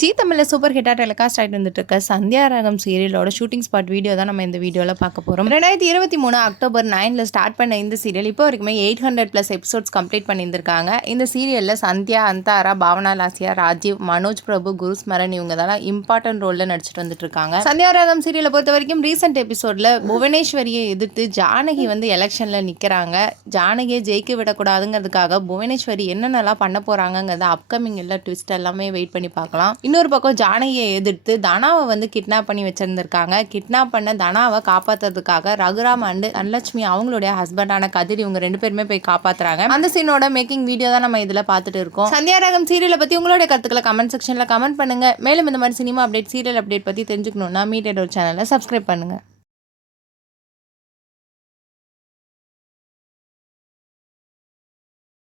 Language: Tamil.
ஜி தமிழில் சூப்பர் ஹிட்டாக டெலிகாஸ்ட் ஆகிட்டு வந்துட்டு இருக்க சந்தியா ராகம் சீரியலோட ஷூட்டிங் ஸ்பாட் வீடியோ தான் நம்ம இந்த வீடியோவில் பார்க்க போகிறோம். 2023 அக்டோபர் 9 ஸ்டார்ட் பண்ண இந்த சீரியல் இப்போ வரைக்குமே 800+ எபிசோட்ஸ் கம்ப்ளீட் பண்ணியிருந்திருக்காங்க. இந்த சீரியலில் சந்தியா, அந்தாரா, பாவனா லாசியா, ராஜீவ், மனோஜ் பிரபு, குருஸ்மரன் இவங்க தான் இம்பார்ட்டன்ட் ரோலில் நடிச்சிட்டு வந்துட்டு இருக்காங்க. சந்தியா ராகம் சீரியலை பொறுத்த வரைக்கும் ரீசெண்ட் எபிசோடில் புவனேஸ்வரியை எதிர்த்து ஜானகி எலெக்ஷனில் நிற்கிறாங்க. ஜானகியை ஜெயிக்க விடக்கூடாதுங்கிறதுக்காக புவனேஸ்வரி என்னென்னலாம் பண்ண போகிறாங்கங்கிறத அப்கமிங் எல்லாம் ட்விஸ்ட் எல்லாமே வெயிட் பண்ணி பார்க்கலாம். இன்னொரு பக்கம் ஜானகியை எதிர்த்து தனாவை கிட்னாப் பண்ணி வச்சிருந்திருக்காங்க. கிட்னாப் பண்ண தனாவை காப்பாற்றுறதுக்காக ரகுராம் அண்ட் தனலட்சுமி அவங்களுடைய ஹஸ்பண்டான கதிர் இவங்க 2 பேருமே போய் காப்பாற்றுறாங்க. அந்த சீனோட மேக்கிங் வீடியோ தான் நம்ம இதில் பார்த்துட்டு இருக்கோம். சந்தியா ராகம் சீரியலை பற்றி உங்களுடைய கருத்துக்களை கமெண்ட் செக்ஷனில் கமெண்ட் பண்ணுங்க. மேலும் இந்த மாதிரி சினிமா அப்டேட், சீரியல் அப்டேட் பற்றி தெரிஞ்சுக்கணும்னா மீடியா சேனலை சப்ஸ்கிரைப் பண்ணுங்க.